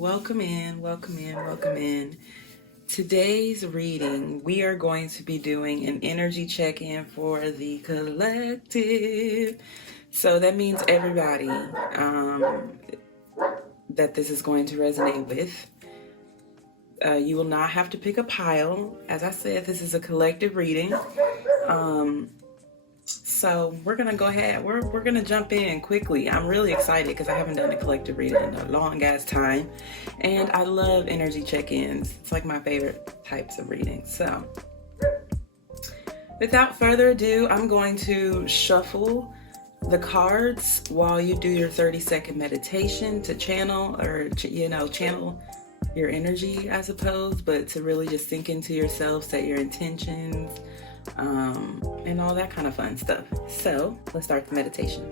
Welcome in, welcome in, welcome in. Today's reading, we are going to be doing an energy check-in for the collective. So that means everybody that this is going to resonate with. You will not have to pick a pile. As I said, this is a collective reading. So we're gonna go ahead. We're gonna jump in quickly. I'm really excited because I haven't done a collective reading in a long ass time, and I love energy check-ins. It's like my favorite types of readings. So without further ado, I'm going to shuffle the cards while you do your 30-second meditation to channel, or channel your energy, I suppose, but to really just sink into yourself, set your intentions, and all that kind of fun stuff. So let's start the meditation.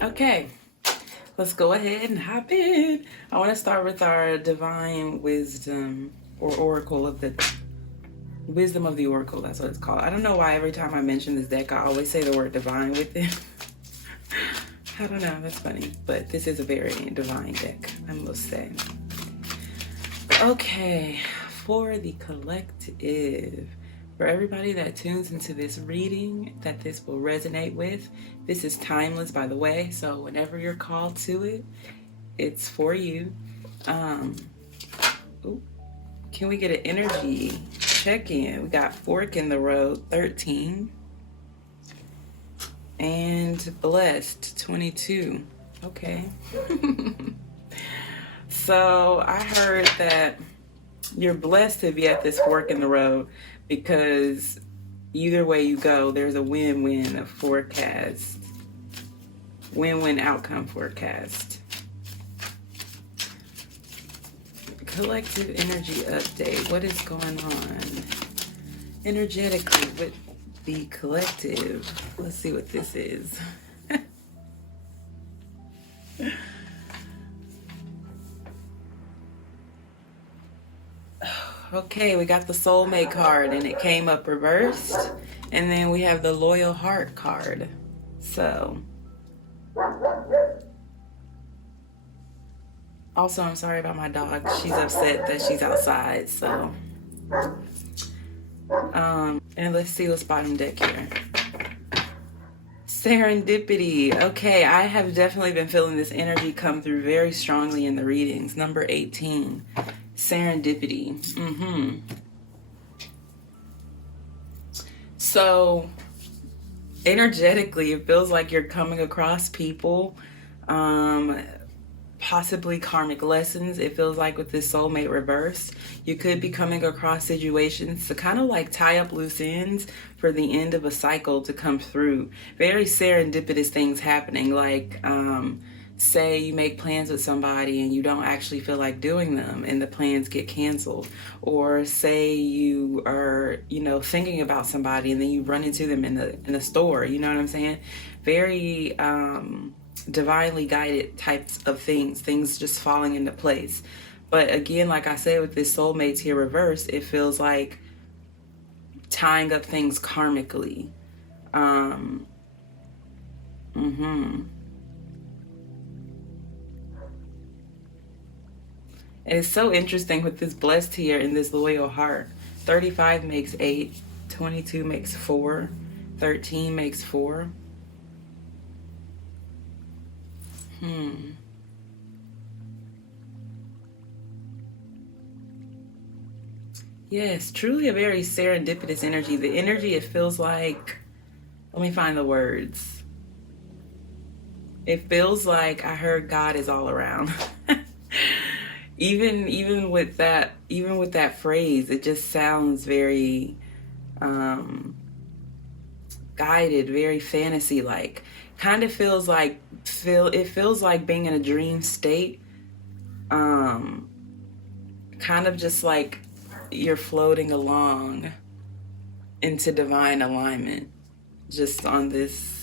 Okay, let's go ahead and hop in. I want to start with our divine wisdom, or oracle of the wisdom of the oracle. That's what it's called. I don't know why every time I mention this deck, I always say the word divine with it. I don't know, that's funny, but this is a very divine deck, I must say. Okay, for the collective, for everybody that tunes into this reading that this will resonate with, this is timeless, by the way, so whenever you're called to it, it's for you. Can we get an energy check-in? We got fork in the road, 13. And blessed, 22. Okay. So I heard that you're blessed to be at this fork in the road because either way you go, there's a win-win forecast. Win-win outcome forecast. Collective energy update. What is going on energetically with the collective? Let's see what this is. Okay, we got the soulmate card and it came up reversed, and then we have the loyal heart card. So also, I'm sorry about my dog. She's upset that she's outside. So and let's see what's bottom deck here. Serendipity. Okay, I have definitely been feeling this energy come through very strongly in the readings. Number 18. Serendipity. So energetically, it feels like you're coming across people, possibly karmic lessons. It feels like with this soulmate reverse, you could be coming across situations to kind of like tie up loose ends for the end of a cycle to come through. Very serendipitous things happening, like say you make plans with somebody and you don't actually feel like doing them and the plans get canceled, or say you are thinking about somebody and then you run into them in the store. You know what I'm saying? Very divinely guided types of things just falling into place. But again, like I said, with this soulmates here reverse, it feels like tying up things karmically. And it's so interesting with this blessed here and this loyal heart. 35 makes 8, 22 makes 4, 13 makes 4. Yes, truly a very serendipitous energy. The energy, it feels like, let me find the words. It feels like I heard God is all around. Even with that phrase, it just sounds very guided, very fantasy like. Kind of feels like being in a dream state. Kind of just like you're floating along into divine alignment, just on this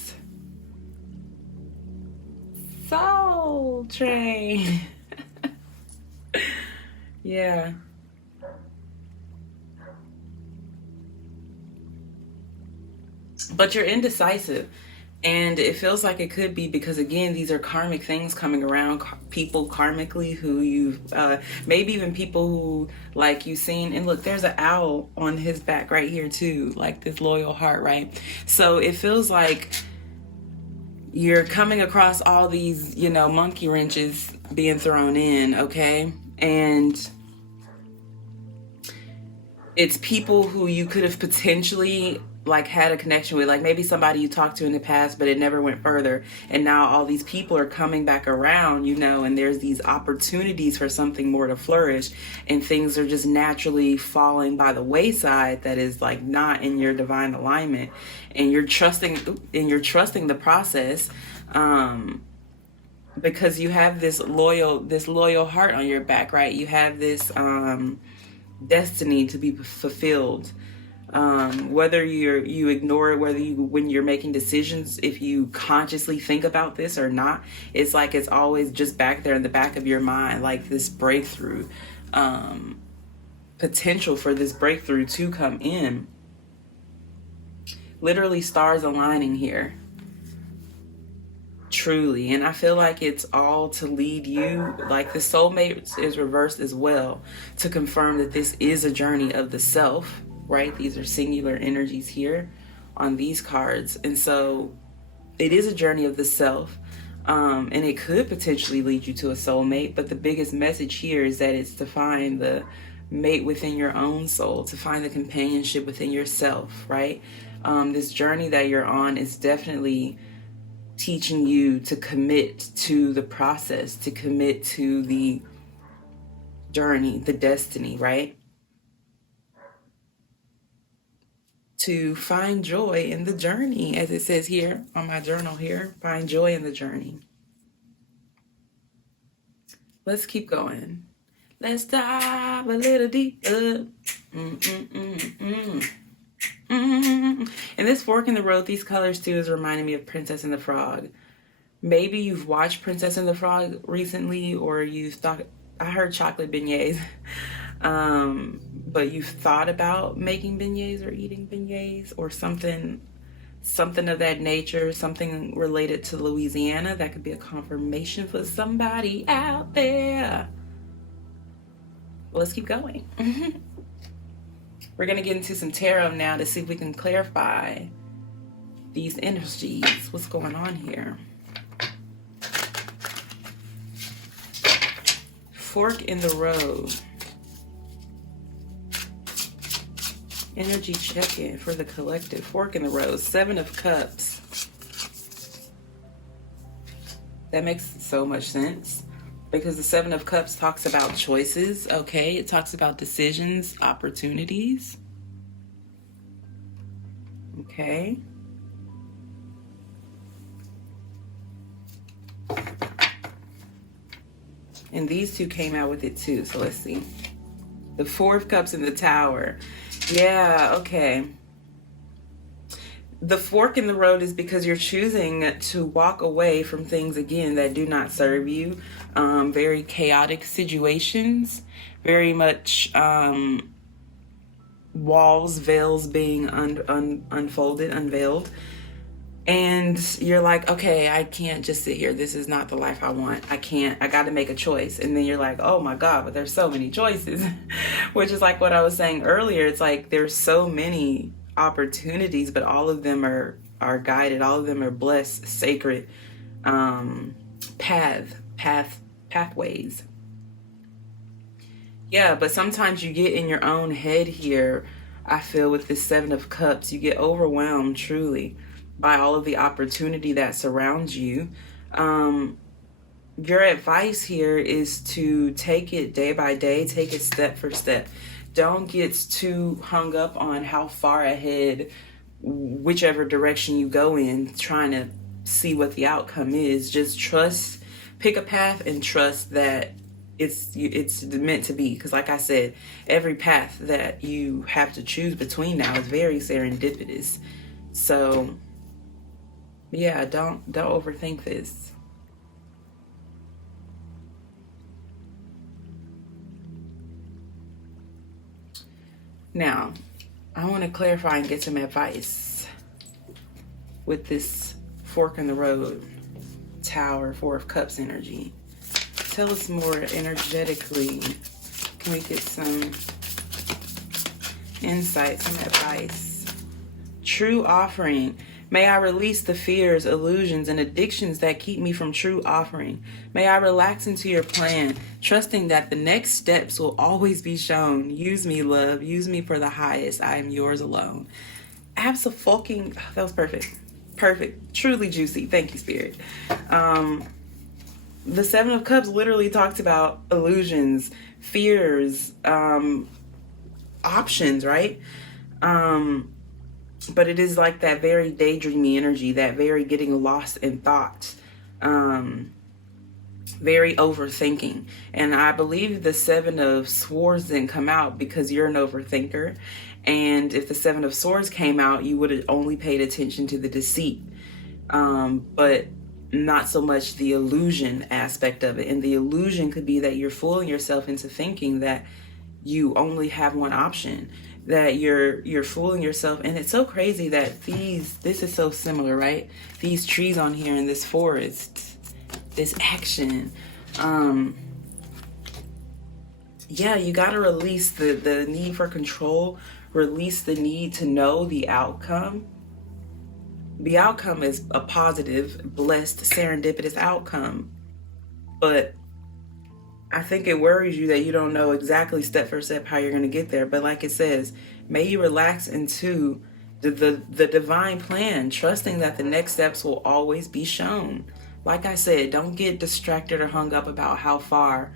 soul train. Yeah. But you're indecisive. And it feels like it could be because, again, these are karmic things coming around. People karmically who you've, maybe even people who, like, you've seen. And look, there's an owl on his back right here, too. Like this loyal heart, right? So it feels like you're coming across all these, monkey wrenches being thrown in, okay? And it's people who you could have potentially like had a connection with, like maybe somebody you talked to in the past, but it never went further. And now all these people are coming back around, and there's these opportunities for something more to flourish, and things are just naturally falling by the wayside that is like not in your divine alignment. And you're trusting the process, because you have this loyal heart on your back, right? You have this destiny to be fulfilled. Whether you ignore it, when you're making decisions, if you consciously think about this or not, it's like it's always just back there in the back of your mind, like this breakthrough, potential for this breakthrough to come in. Literally stars aligning here. Truly. And I feel like it's all to lead you, like the soulmate is reversed as well, to confirm that this is a journey of the self, right? These are singular energies here on these cards. And so it is a journey of the self, and it could potentially lead you to a soulmate. But the biggest message here is that it's to find the mate within your own soul, to find the companionship within yourself, right? This journey that you're on is definitely teaching you to commit to the process, to commit to the journey, the destiny, right? To find joy in the journey, as it says here on my journal here. Find joy in the journey. Let's keep going. Let's dive a little deeper. And this fork in the road, these colors too, is reminding me of Princess and the Frog. Maybe you've watched Princess and the Frog recently, or you've thought, I heard chocolate beignets. But you've thought about making beignets or eating beignets or something of that nature, something related to Louisiana. That could be a confirmation for somebody out there. Let's keep going. We're going to get into some tarot now to see if we can clarify these energies. What's going on here? Fork in the road. Energy check-in for the collective. Fork in the road. 7 of Cups. That makes so much sense, because the 7 of Cups talks about choices, okay? It talks about decisions, opportunities. Okay. And these two came out with it too, so let's see. The 4 of Cups in the Tower. Yeah, okay. The fork in the road is because you're choosing to walk away from things, again, that do not serve you. Very chaotic situations. Very much walls, veils being unveiled. And you're like, okay, I can't just sit here. This is not the life I want. I got to make a choice. And then you're like, oh my God, but there's so many choices, which is like what I was saying earlier. It's like, there's so many opportunities, but all of them are guided. All of them are blessed, sacred, pathways. Yeah, but sometimes you get in your own head here. I feel with this 7 of Cups, you get overwhelmed truly by all of the opportunity that surrounds you. Your advice here is to take it day by day, take it step for step. Don't get too hung up on how far ahead, whichever direction you go in, trying to see what the outcome is. Just trust, pick a path and trust that it's meant to be. Because like I said, every path that you have to choose between now is very serendipitous. So yeah, don't overthink this. Now, I want to clarify and get some advice with this fork in the road, Tower, Four of Cups energy. Tell us more energetically. Can we get some insight, some advice? True offering. May I release the fears, illusions, and addictions that keep me from true offering. May I relax into your plan, trusting that the next steps will always be shown. Use me, love. Use me for the highest. I am yours alone. Absolutely. That was perfect. Perfect. Truly juicy. Thank you, Spirit. The Seven of Cups literally talks about illusions, fears, options, right? But it is like that very daydreamy energy, that very getting lost in thought, very overthinking. And I believe the Seven of Swords didn't come out because you're an overthinker. And if the Seven of Swords came out, you would have only paid attention to the deceit, but not so much the illusion aspect of it. And the illusion could be that you're fooling yourself into thinking that you only have one option, that you're fooling yourself. And it's so crazy that this is so similar, right? These trees on here in this forest, this action, yeah, you got to release the need for control, release the need to know the outcome. The outcome is a positive, blessed, serendipitous outcome. But I think it worries you that you don't know exactly step for step how you're going to get there. But like it says, may you relax into the divine plan, trusting that the next steps will always be shown. Like I said, don't get distracted or hung up about how far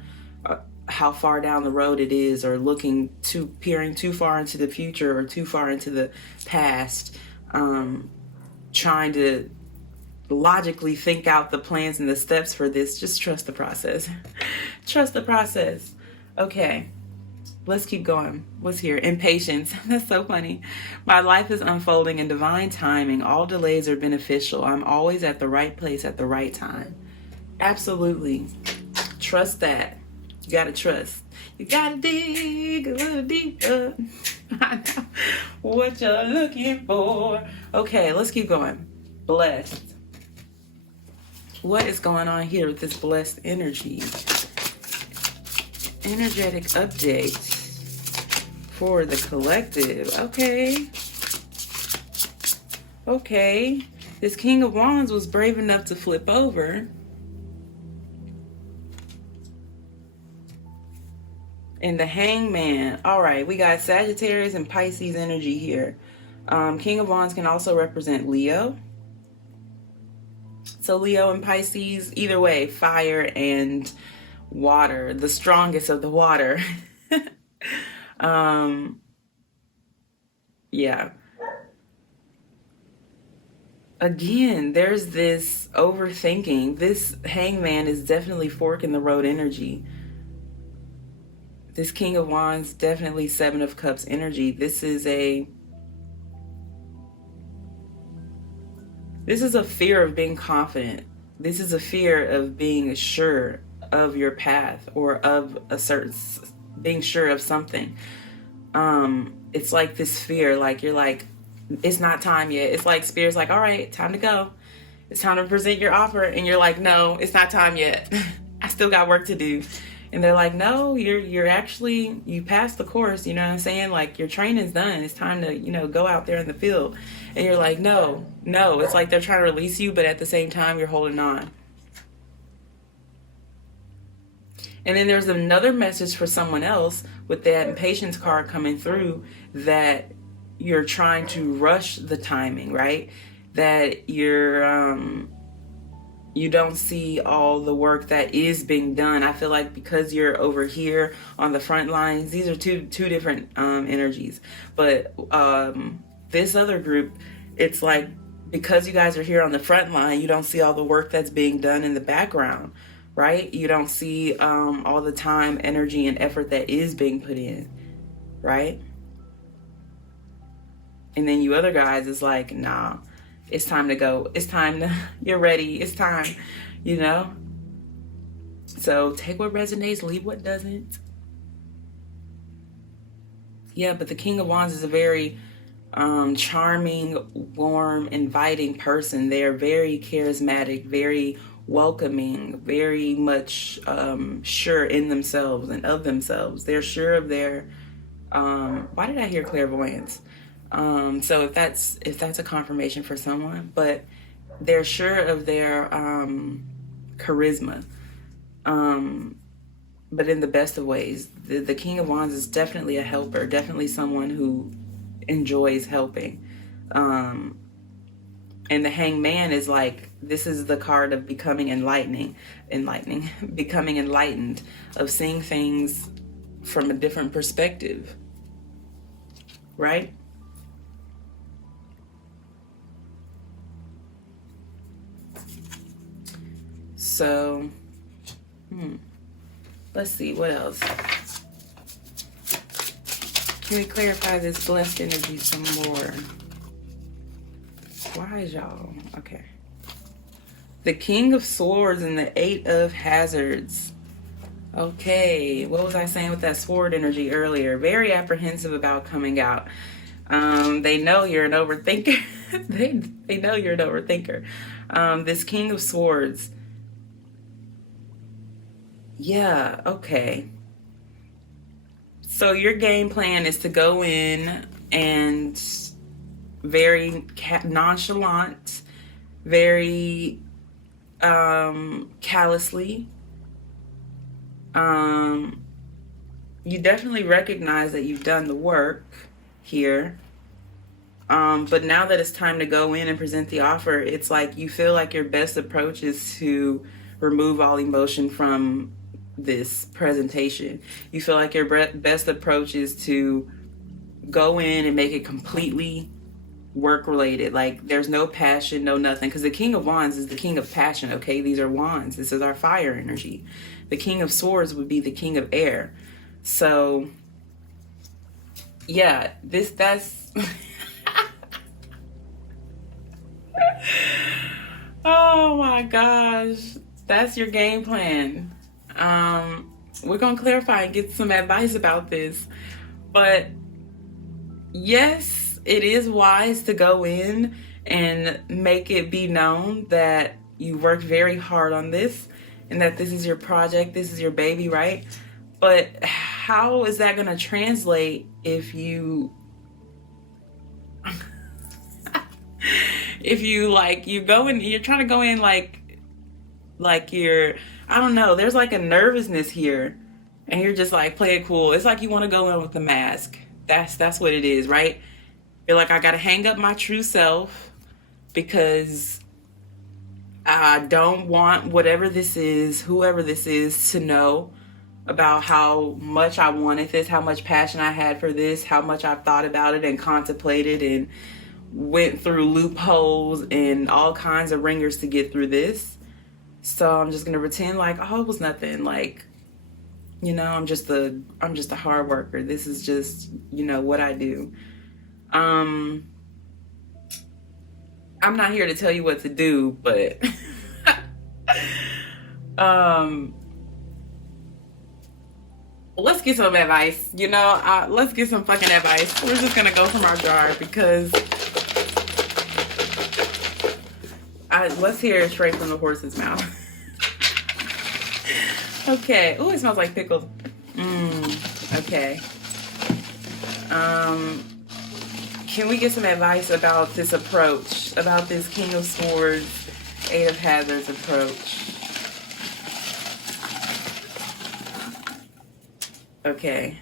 down the road it is, or peering too far into the future or too far into the past, trying to logically think out the plans and the steps for this. Just trust the process. Trust the process. Okay, let's keep going. What's here? Impatience. That's so funny. My life is unfolding in divine timing. All delays are beneficial. I'm always at the right place at the right time. Absolutely. Trust that. You gotta trust. You gotta dig a little deeper. I know what you're looking for. Okay, let's keep going. Blessed. What is going on here with this blessed energy? Energetic update for the collective. Okay. This King of Wands was brave enough to flip over. And the Hangman. All right, we got Sagittarius and Pisces energy here. King of Wands can also represent Leo. So Leo and Pisces, either way, fire and water, the strongest of the water. Yeah. Again, there's this overthinking. This Hangman is definitely fork in the road energy. This King of Wands, definitely Seven of Cups energy. This is a fear of being confident. This is a fear of being sure of your path, or of being sure of something. It's like this fear, like you're like, it's not time yet. It's like Spirit's like, all right, time to go. It's time to present your offer. And you're like, no, it's not time yet. I still got work to do. And they're like, no, you're actually, you passed the course, you know what I'm saying? Like, your training's done. It's time to, go out there in the field. And you're like, no. It's like they're trying to release you, but at the same time, you're holding on. And then there's another message for someone else with that impatience card coming through, that you're trying to rush the timing, right? That you're you don't see all the work that is being done. I feel like because you're over here on the front lines, these are two different energies. But this other group, it's like because you guys are here on the front line, you don't see all the work that's being done in the background, right? You don't see all the time, energy, and effort that is being put in, right? And then you other guys is like, nah, it's time to go. It's time to, you're ready. It's time, you know? So take what resonates, leave what doesn't. Yeah, but the King of Wands is a very charming, warm, inviting person. They're very charismatic, very welcoming, very much sure in themselves and of themselves. They're sure of their, why did I hear clairvoyance? So if that's a confirmation for someone, but they're sure of their charisma, but in the best of ways. The King of Wands is definitely a helper, definitely someone who enjoys helping. And the Hangman is like, this is the card of becoming becoming enlightened, of seeing things from a different perspective, right? So, let's see, what else? Can we clarify this blessed energy some more? Why is y'all? Okay. The King of Swords and the Eight of Hazards. Okay, what was I saying with that sword energy earlier? Very apprehensive about coming out. They know you're an overthinker. they know you're an overthinker. This King of Swords. Yeah, okay. So your game plan is to go in and very nonchalant, very callously. You definitely recognize that you've done the work here. But now that it's time to go in and present the offer, it's like you feel like your best approach is to remove all emotion from this presentation. You feel like your best approach is to go in and make it completely work related. Like there's no passion, no nothing. Because the King of Wands is the king of passion, okay? These are wands. This is our fire energy. The King of Swords would be the king of air. So, yeah, that's... Oh my gosh. That's your game plan. We're going to clarify and get some advice about this. But yes, it is wise to go in and make it be known that you worked very hard on this and that this is your project, this is your baby, right? But how is that going to translate if you you go in, you're trying to go in like you're, I don't know, there's like a nervousness here and you're just like, play it cool. It's like you want to go in with a mask. That's what it is, right? You're like, I got to hang up my true self because I don't want whatever this is, whoever this is, to know about how much I wanted this, how much passion I had for this, how much I've thought about it and contemplated and went through loopholes and all kinds of ringers to get through this. So I'm just gonna pretend like, oh, it was nothing. Like, you know, I'm just a hard worker. This is just, you know, what I do. I'm not here to tell you what to do, but let's get some advice. You know, let's get some fucking advice. We're just gonna go from our jar because let's hear it straight from the horse's mouth. Okay. Oh, it smells like pickles. Okay. Can we get some advice about this approach, about this King of Swords, Eight of Hazards approach? Okay.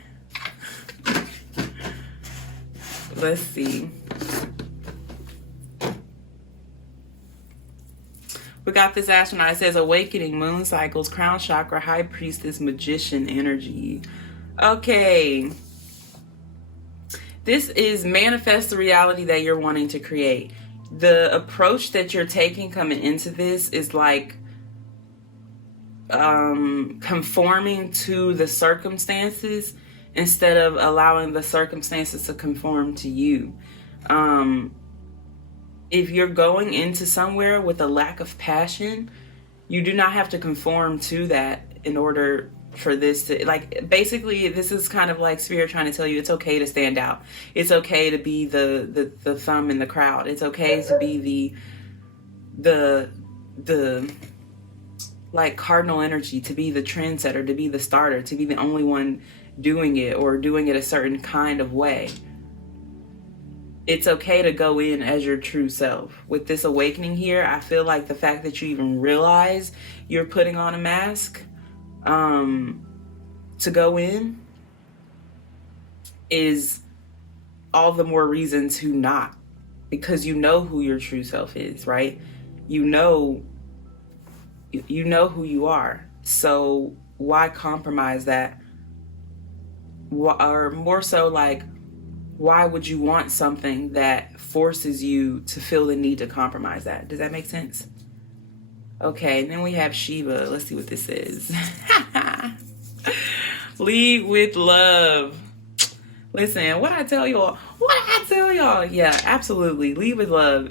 Let's see. We got this astronaut. It says awakening, moon cycles, crown chakra, high priestess, magician energy. Okay. This is manifest the reality that you're wanting to create. The approach that you're taking coming into this is like conforming to the circumstances instead of allowing the circumstances to conform to you. If you're going into somewhere with a lack of passion, you do not have to conform to that in order for this to, like, basically this is kind of like Spirit trying to tell you it's okay to stand out. It's okay to be the thumb in the crowd. It's okay to be the like cardinal energy, to be the trendsetter, to be the starter, to be the only one doing it or doing it a certain kind of way. It's okay to go in as your true self. With this awakening here, I feel like the fact that you even realize you're putting on a mask to go in is all the more reason to not, because you know who your true self is, right? You know who you are. So why compromise that? Or more so, like, why would you want something that forces you to feel the need to compromise that? Does that make sense? Okay, and then we have Shiva. Let's see what this is. Lead with love. Listen, what I tell y'all? Yeah, absolutely. Lead with love.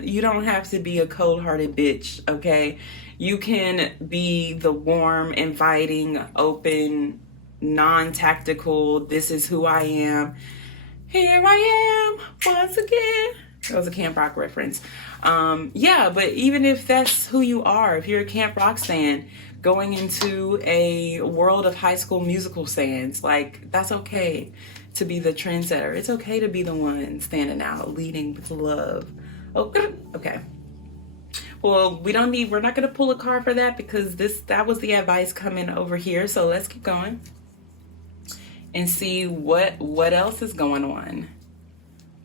You don't have to be a cold-hearted bitch, okay? You can be the warm, inviting, open, non-tactical, this is who I am. Here I am once again. That was a Camp Rock reference. Yeah, but even if that's who you are, if you're a Camp Rock stan going into a world of High School Musical stans, like, that's okay to be the trendsetter. It's okay to be the one standing out, leading with love. Okay. Well, we're not going to pull a card for that because that was the advice coming over here. So let's keep going and see what else is going on.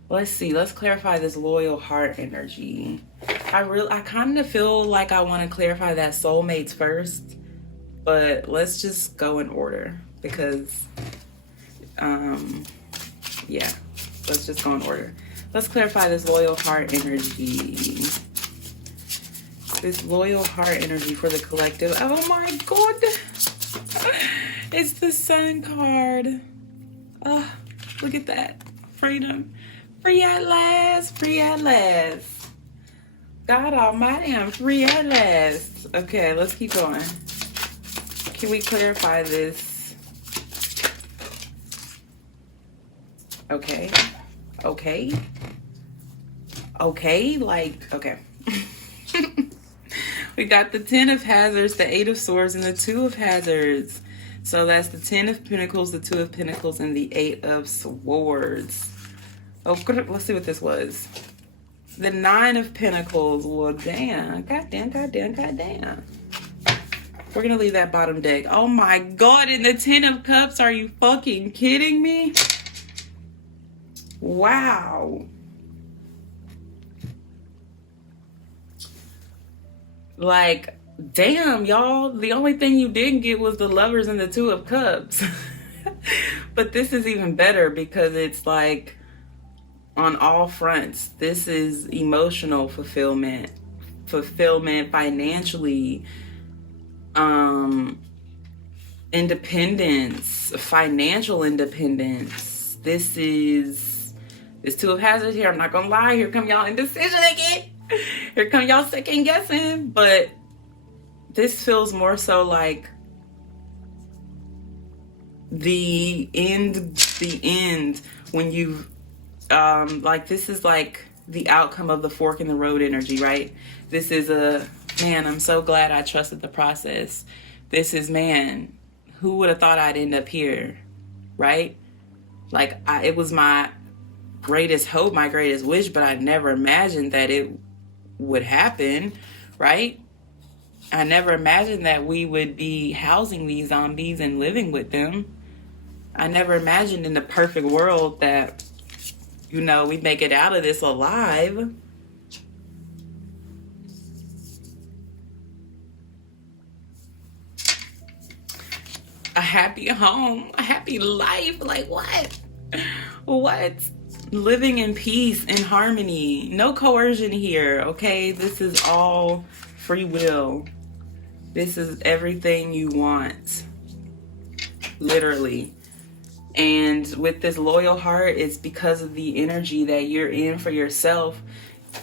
Let's see. Let's clarify this loyal heart energy. I kind of feel like I want to clarify that soulmates first, but let's just go in order because, yeah, let's just go in order. Let's clarify this loyal heart energy. This loyal heart energy for the collective. Oh my God. It's the Sun card. Oh, look at that. Freedom. Free at last. Free at last. God almighty, I'm free at last. Okay, let's keep going. Can we clarify this? Okay. Okay. Okay, like, okay. We got the 10 of Hazards, the 8 of Swords, and the 2 of Hazards. So that's the 10 of Pentacles, the 2 of Pentacles, and the 8 of Swords. Oh, let's see what this was. The 9 of Pentacles. Well, damn. Goddamn. We're going to leave that bottom deck. Oh, my God. And the 10 of Cups. Are you fucking kidding me? Wow. Like, damn, y'all. The only thing you didn't get was the Lovers and the 2 of Cups. But this is even better because it's like on all fronts. This is emotional fulfillment, financially, independence, financial independence. This 2 of Hazards here. I'm not gonna lie. Here come y'all indecision again. Here come y'all second guessing. But this feels more so like the end when you like, this is like the outcome of the fork in the road energy, right? This is man, I'm so glad I trusted the process. This is, man, who would have thought I'd end up here, right? Like, it was my greatest hope, my greatest wish, but I never imagined that it would happen, right? I never imagined that we would be housing these zombies and living with them. I never imagined in the perfect world that, you know, we make it out of this alive. happy home, a happy life. Like what? What? Living in peace and harmony. No coercion here, okay? This is all free will. This is everything you want. Literally. And with this loyal heart, it's because of the energy that you're in for yourself,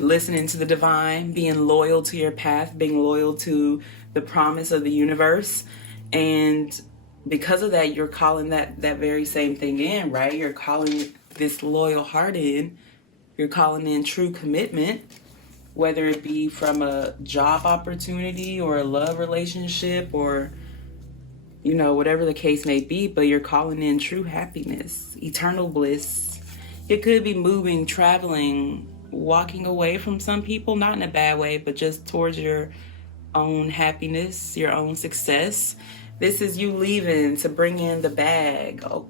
listening to the divine, being loyal to your path, being loyal to the promise of the universe. And because of that, you're calling that very same thing in, right? You're calling this loyal heart in. You're calling in true commitment, whether it be from a job opportunity or a love relationship or, you know, whatever the case may be, but you're calling in true happiness, eternal bliss. It could be moving, traveling, walking away from some people, not in a bad way, but just towards your own happiness, your own success. This is you leaving to bring in the bag. Oh.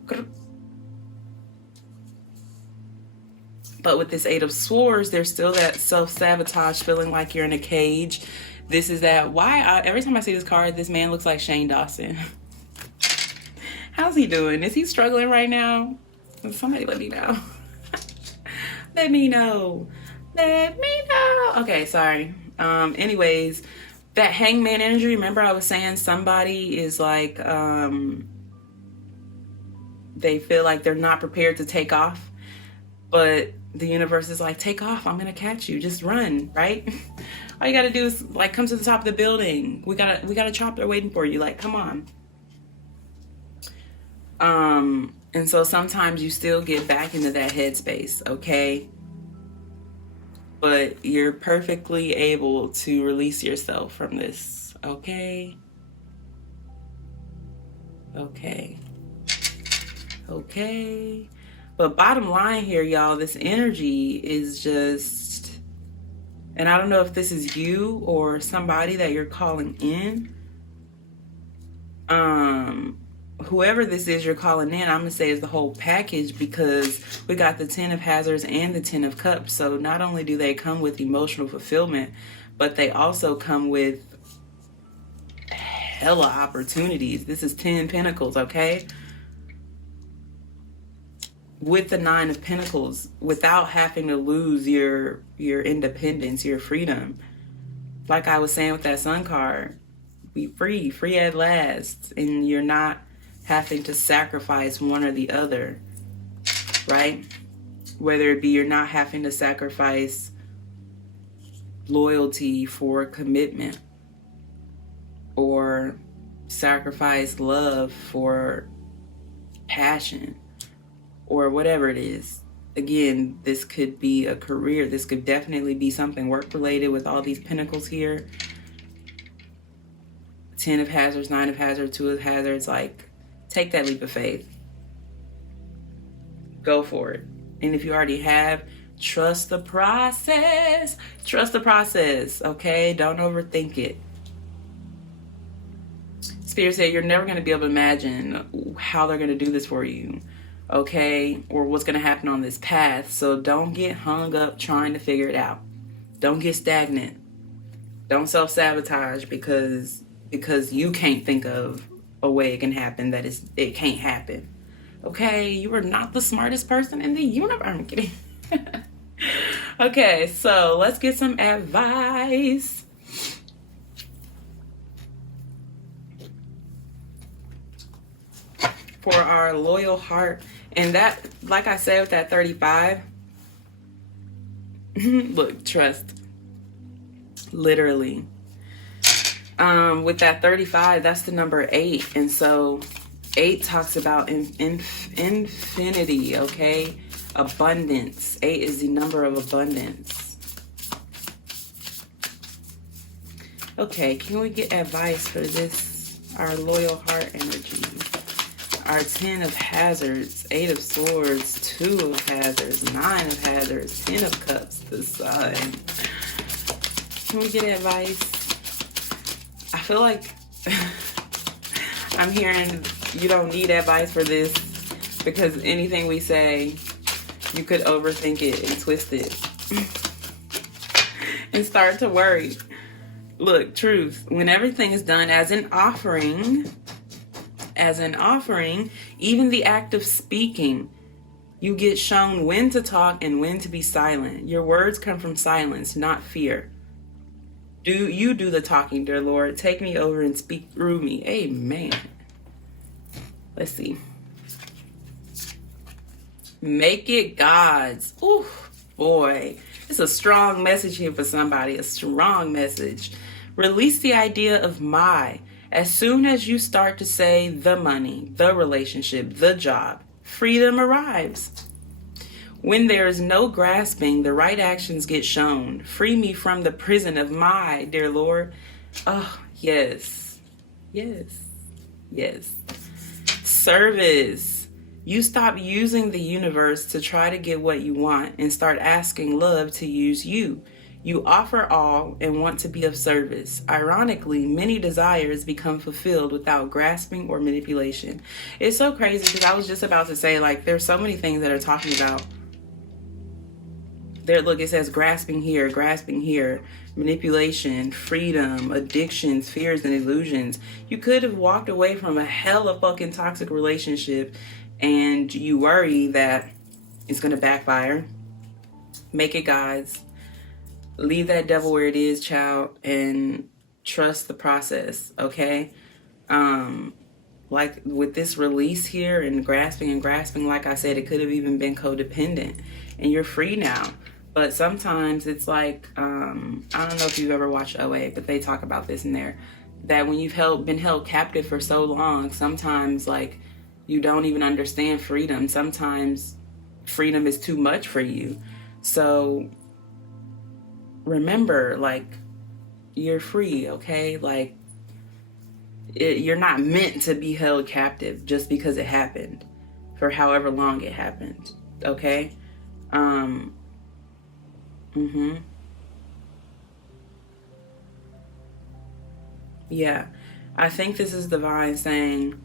But with this Eight of Swords, there's still that self-sabotage, feeling like you're in a cage. This is that, every time I see this card, this man looks like Shane Dawson. How's he doing? Is he struggling right now? Somebody let me know. Let me know. Let me know. Okay, sorry. Anyways, that hangman energy, remember I was saying somebody is like, they feel like they're not prepared to take off, but the universe is like, take off, I'm gonna catch you, just run, right? All you gotta do is like come to the top of the building. We got a chopper waiting for you, like, come on. And so sometimes you still get back into that headspace, okay? But you're perfectly able to release yourself from this, okay? Okay. Okay. But bottom line here, y'all, this energy is just, and I don't know if this is you or somebody that you're calling in. Whoever this is you're calling in, I'm going to say is the whole package, because we got the Ten of Hazards and the Ten of Cups. So not only do they come with emotional fulfillment, but they also come with hella opportunities. This is 10 Pentacles, okay? With the Nine of Pentacles, without having to lose your independence, your freedom. Like I was saying with that Sun card, be free at last, and you're not having to sacrifice one or the other, right? Whether it be you're not having to sacrifice loyalty for commitment, or sacrifice love for passion, or whatever it is. Again, this could be a career. This could definitely be something work-related with all these pentacles here. 10 of Hazards, 9 of Hazards, 2 of Hazards. Like, take that leap of faith. Go for it. And if you already have, trust the process. Trust the process, okay? Don't overthink it. Spirit said you're never going to be able to imagine how they're going to do this for you, okay? Or what's going to happen on this path. So don't get hung up trying to figure it out. Don't get stagnant. Don't self-sabotage because you can't think of a way it can happen that it can't happen. Okay, you are not the smartest person in the universe. I'm kidding. Okay, so let's get some advice. For our loyal heart. And that, like I said with that 35, look, trust. Literally. With that 35, that's the number 8. And so 8 talks about infinity, okay? Abundance. 8 is the number of abundance. Okay, can we get advice for this, our loyal heart energy? Our 10 of Hazards, 8 of Swords, 2 of Hazards, 9 of Hazards, 10 of Cups, the Sun. Can we get advice? I feel like I'm hearing you don't need advice for this, because anything we say, you could overthink it and twist it and start to worry. Look, truth, when everything is done as an offering, As an offering, even the act of speaking, you get shown when to talk and when to be silent. Your words come from silence, not fear. Do the talking, dear Lord. Take me over and speak through me. Amen. Let's see. Make it God's. Ooh, boy. It's a strong message here for somebody. A strong message. Release the idea of my. As soon as you start to say the money, the relationship, the job, freedom arrives. When there is no grasping, the right actions get shown. Free me from the prison of my, dear Lord. Oh, yes. Yes. Yes. Service. You stop using the universe to try to get what you want and start asking love to use you. You offer all and want to be of service. Ironically, many desires become fulfilled without grasping or manipulation. It's so crazy because I was just about to say, like, there's so many things that are talking about. There, look, it says grasping here, manipulation, freedom, addictions, fears, and illusions. You could have walked away from a hella fucking toxic relationship and you worry that it's going to backfire. Make it God's. Leave that devil where it is, child, and trust the process, okay? Like with this release here and grasping, like I said, it could have even been codependent and you're free now. But sometimes it's like, I don't know if you've ever watched OA, but they talk about this in there, that when you've been held captive for so long, sometimes like you don't even understand freedom. Sometimes freedom is too much for you. So remember, like, you're free, okay? Like, you're not meant to be held captive just because it happened, for however long it happened, okay? Yeah, I think this is divine saying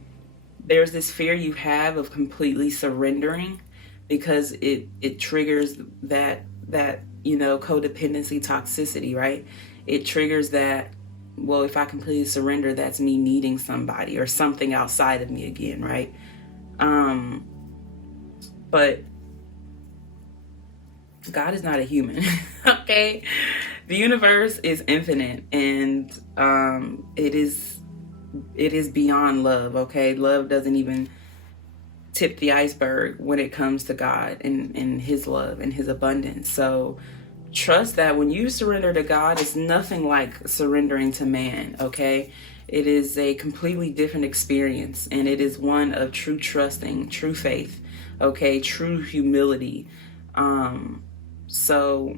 there's this fear you have of completely surrendering because it triggers that codependency, toxicity, right? It triggers that, well, if I completely surrender, that's me needing somebody or something outside of me again, right? But God is not a human, okay? The universe is infinite and it is beyond love, okay? Love doesn't even tip the iceberg when it comes to God and his love and his abundance. So trust that when you surrender to God, it's nothing like surrendering to man, okay? It is a completely different experience, and it is one of true trusting, true faith, okay? True humility. So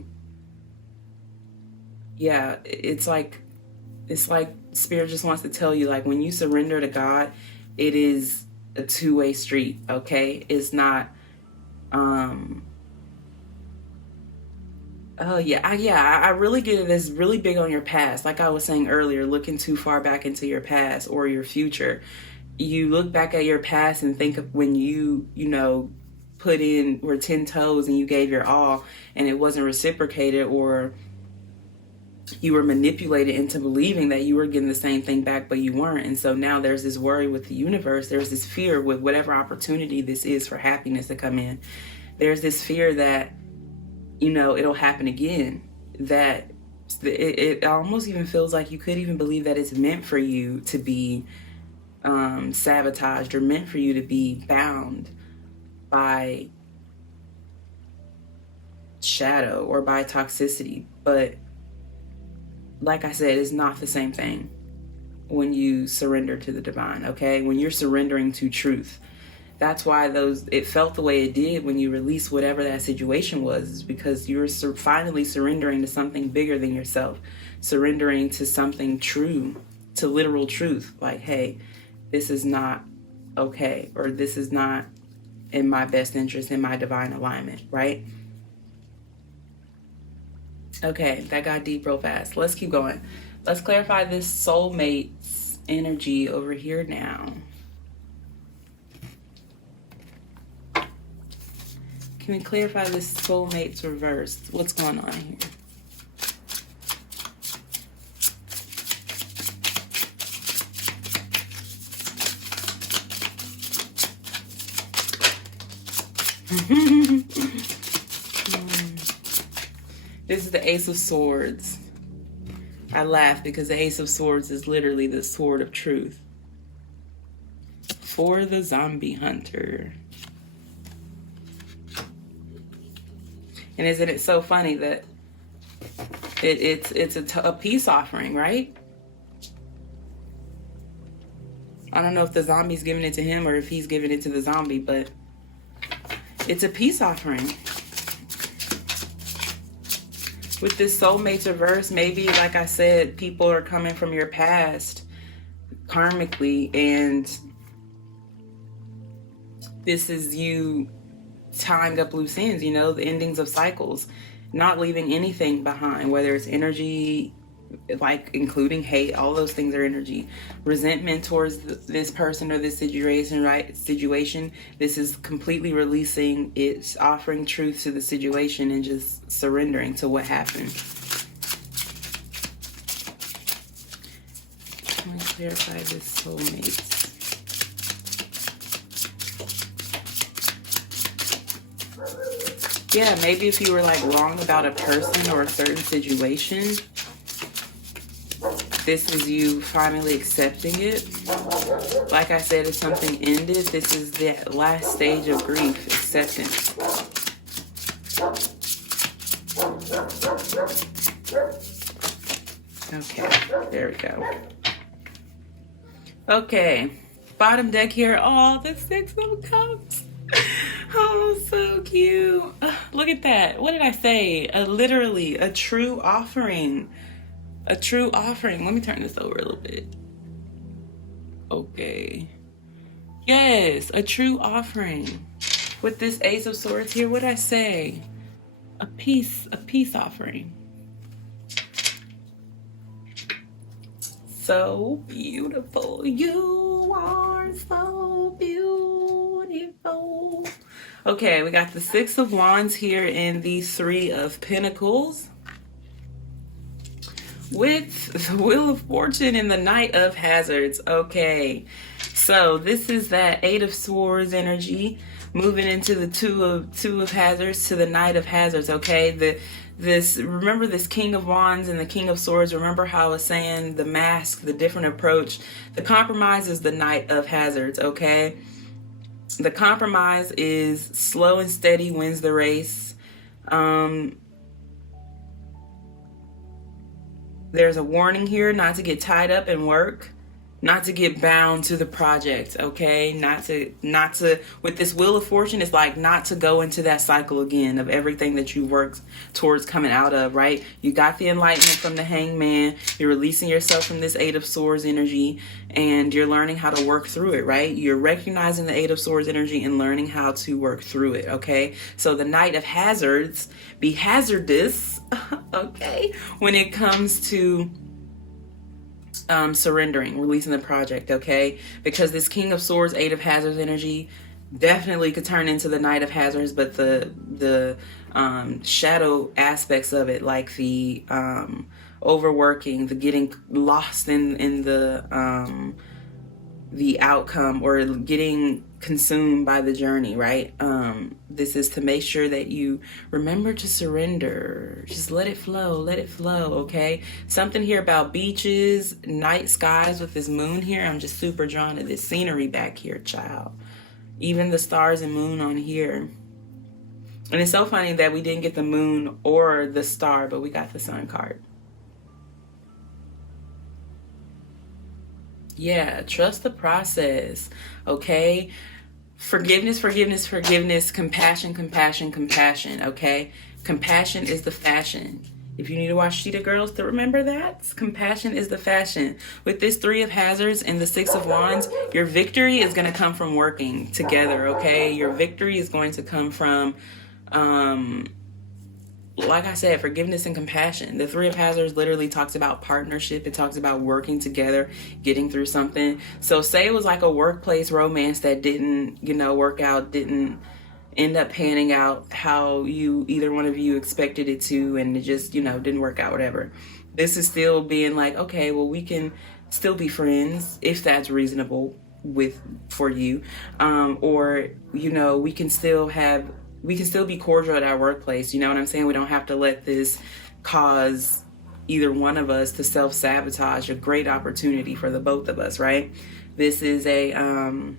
yeah, it's like Spirit just wants to tell you, like, when you surrender to God, it is a two-way street, okay? It's not I really get it as really big on your past. Like I was saying earlier, looking too far back into your past or your future. You look back at your past and think of when you were 10 toes and you gave your all and it wasn't reciprocated, or you were manipulated into believing that you were getting the same thing back, but you weren't. And so now there's this worry with the universe. There's this fear with whatever opportunity this is for happiness to come in. There's this fear that, it'll happen again. That it almost even feels like you could even believe that it's meant for you to be sabotaged or meant for you to be bound by shadow or by toxicity. But like I said, it's not the same thing when you surrender to the divine, okay? When you're surrendering to truth. That's why it felt the way it did when you released whatever that situation was, is because you're finally surrendering to something bigger than yourself, surrendering to something true, to literal truth. Like, hey, this is not okay, or this is not in my best interest, in my divine alignment, right? Okay, that got deep real fast. Let's keep going. Let's clarify this soulmate's energy over here now. Can we clarify this soulmate's reverse? What's going on here? This is the Ace of Swords. I laugh because the Ace of Swords is literally the sword of truth. For the zombie hunter. And isn't it so funny that it's a peace offering, right? I don't know if the zombie's giving it to him or if he's giving it to the zombie, but it's a peace offering. With this soulmates reverse, maybe, like I said, people are coming from your past karmically, and this is you tying up loose ends, you know, the endings of cycles, not leaving anything behind, whether it's energy, like including hate, all those things are energy. Resentment towards this person or this situation, right? This is completely releasing. It's offering truth to the situation and just surrendering to what happened. Let me clarify this soulmates. Yeah, maybe if you were like wrong about a person or a certain situation, this is you finally accepting it. Like I said, if something ended, this is the last stage of grief, acceptance. Okay, there we go. Okay, bottom deck here. Oh, the Six of Cups. Oh, so cute. Look at that. What did I say? Literally, a true offering. A true offering. Let me turn this over a little bit. Okay. Yes, a true offering. With this Ace of Swords here, what did I say? A peace offering. So beautiful. You are so beautiful. Okay, we got the Six of Wands here and the Three of Pentacles. With the Wheel of Fortune and the Knight of Hazards. Okay, so this is that Eight of Swords energy moving into the Two of Hazards to the Knight of Hazards. Okay, remember this King of Wands and the King of Swords. Remember how I was saying the mask, the different approach. The compromise is the Knight of Hazards. Okay, the compromise is slow and steady wins the race. There's a warning here not to get tied up in work, not to get bound to the project, okay? Not to, with this Wheel of Fortune, it's like not to go into that cycle again of everything that you worked towards coming out of, right? You got the enlightenment from the Hangman, you're releasing yourself from this Eight of Swords energy, and you're learning how to work through it, right? You're recognizing the Eight of Swords energy and learning how to work through it, okay? So the Knight of Hazards, be hazardous, okay, when it comes to surrendering, releasing the project, okay? Because this King of Swords, Eight of Hazards energy definitely could turn into the Knight of Hazards, but the shadow aspects of it, like the overworking, the getting lost in the outcome, or getting consumed by the journey, right? This is to make sure that you remember to surrender. Just let it flow, okay? Something here about beaches, night skies with this moon here. I'm just super drawn to this scenery back here, child. Even the stars and moon on here. And it's so funny that we didn't get the moon or the star, but we got the sun card. Yeah, trust the process, okay? Forgiveness, compassion, okay? Compassion is the fashion. If you need to watch Cheetah Girls to remember that, compassion is the fashion. With this Three of Hazards and the Six of Wands, your victory is going to come from working together, okay? Your victory is going to come from, like I said, forgiveness and compassion. The Three of Hazards literally talks about partnership. It talks about working together, getting through something. So say it was like a workplace romance that didn't, work out, didn't end up panning out how either one of you expected it to, and it just, didn't work out, whatever. This is still being like, okay, well, we can still be friends if that's reasonable. for you, or we can still be cordial at our workplace. You know what I'm saying? We don't have to let this cause either one of us to self-sabotage a great opportunity for the both of us, right? This is even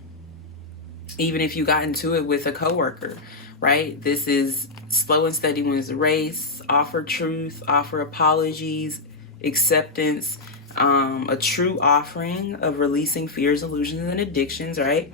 if you got into it with a coworker, right? This is slow and steady wins the race. Offer truth, offer apologies, acceptance, a true offering of releasing fears, illusions, and addictions, right?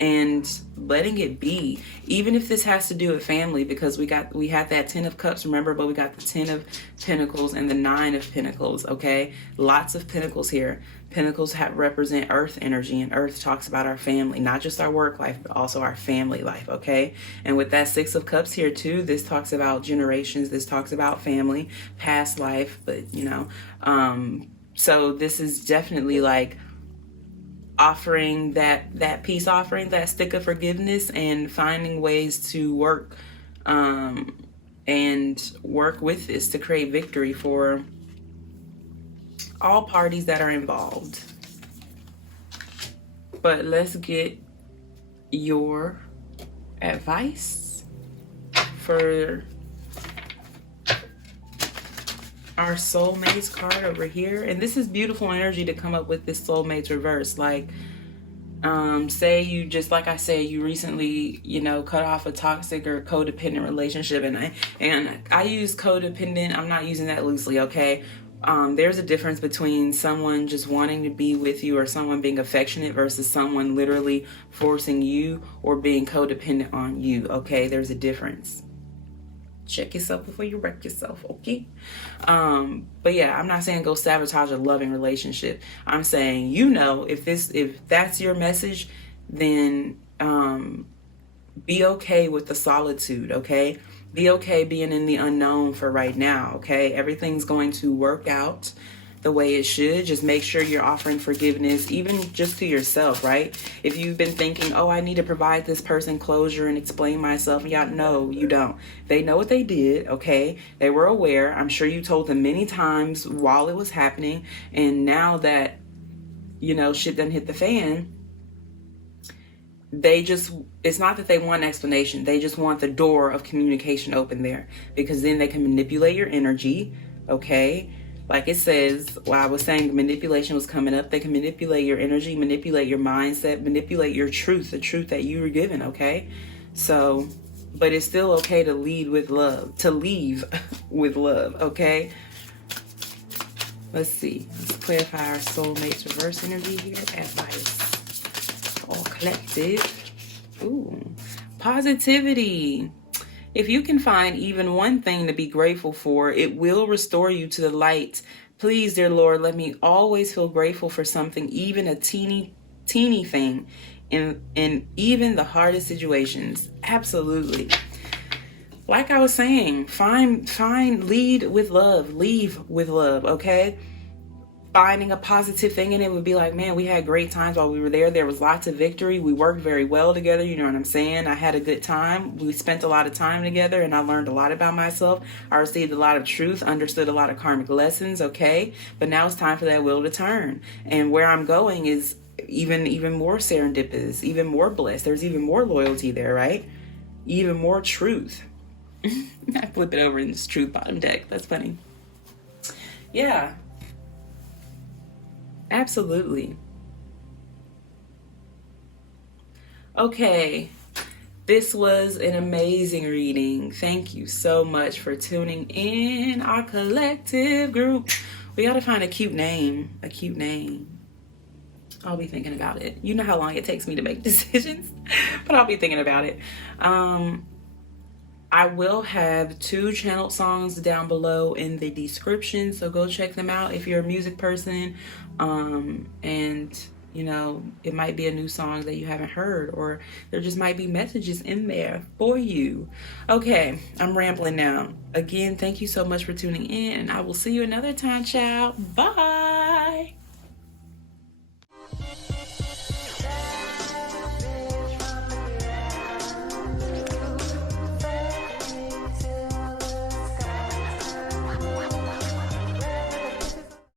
And letting it be, even if this has to do with family, because we had that 10 of cups, remember, but we got the 10 of pentacles and the 9 of pentacles. Okay, lots of pentacles here. Pentacles represent earth energy, and earth talks about our family, not just our work life, but also our family life. Okay, and with that 6 of cups here too, this talks about generations, this talks about family, past life, but so this is definitely like offering that peace offering, that stick of forgiveness, and finding ways to work with this to create victory for all parties that are involved. But let's get your advice for our soulmates card over here. And this is beautiful energy to come up with this soulmates reverse. Like, say you, just like I said, you recently, cut off a toxic or codependent relationship. And I use codependent. I'm not using that loosely. Okay. There's a difference between someone just wanting to be with you or someone being affectionate versus someone literally forcing you or being codependent on you. Okay. There's a difference. Check yourself before you wreck yourself, okay? But yeah, I'm not saying go sabotage a loving relationship. I'm saying, if that's your message, then be okay with the solitude, okay? Be okay being in the unknown for right now, okay? Everything's going to work out the way it should. Just make sure you're offering forgiveness, even just to yourself, right? If you've been thinking, oh, I need to provide this person closure and explain myself, no, you don't. They know what they did, okay? They were aware. I'm sure you told them many times while it was happening, and now that, shit done hit the fan, it's not that they want an explanation. They just want the door of communication open there, because then they can manipulate your energy, okay? Like it says, while I was saying manipulation was coming up, they can manipulate your energy, manipulate your mindset, manipulate your truth, the truth that you were given, okay? So, but it's still okay to leave with love, okay? Let's see. Let's clarify our soulmates reverse energy here. Advice. All collective. Ooh. Positivity. If you can find even one thing to be grateful for, it will restore you to the light. Please, dear Lord, let me always feel grateful for something, even a teeny thing, in even the hardest situations. Absolutely. Like I was saying, lead with love, leave with love, okay? Finding a positive thing in it would be like, man, we had great times while we were there. There was lots of victory. We worked very well together. You know what I'm saying? I had a good time. We spent a lot of time together, and I learned a lot about myself. I received a lot of truth, understood a lot of karmic lessons, okay? But now it's time for that wheel to turn. And where I'm going is even more serendipitous, even more blessed. There's even more loyalty there, right? Even more truth. I flip it over in this truth bottom deck. That's funny. Yeah. Absolutely. Okay, this was an amazing reading. Thank you so much for tuning in, our collective group. We gotta find a cute name. I'll be thinking about it. You know how long it takes me to make decisions, but I'll be thinking about it. I will have 2 channeled songs down below in the description, so go check them out if you're a music person. And it might be a new song that you haven't heard, or there just might be messages in there for you. Okay, I'm rambling now. Again, thank you so much for tuning in, and I will see you another time, child. Bye.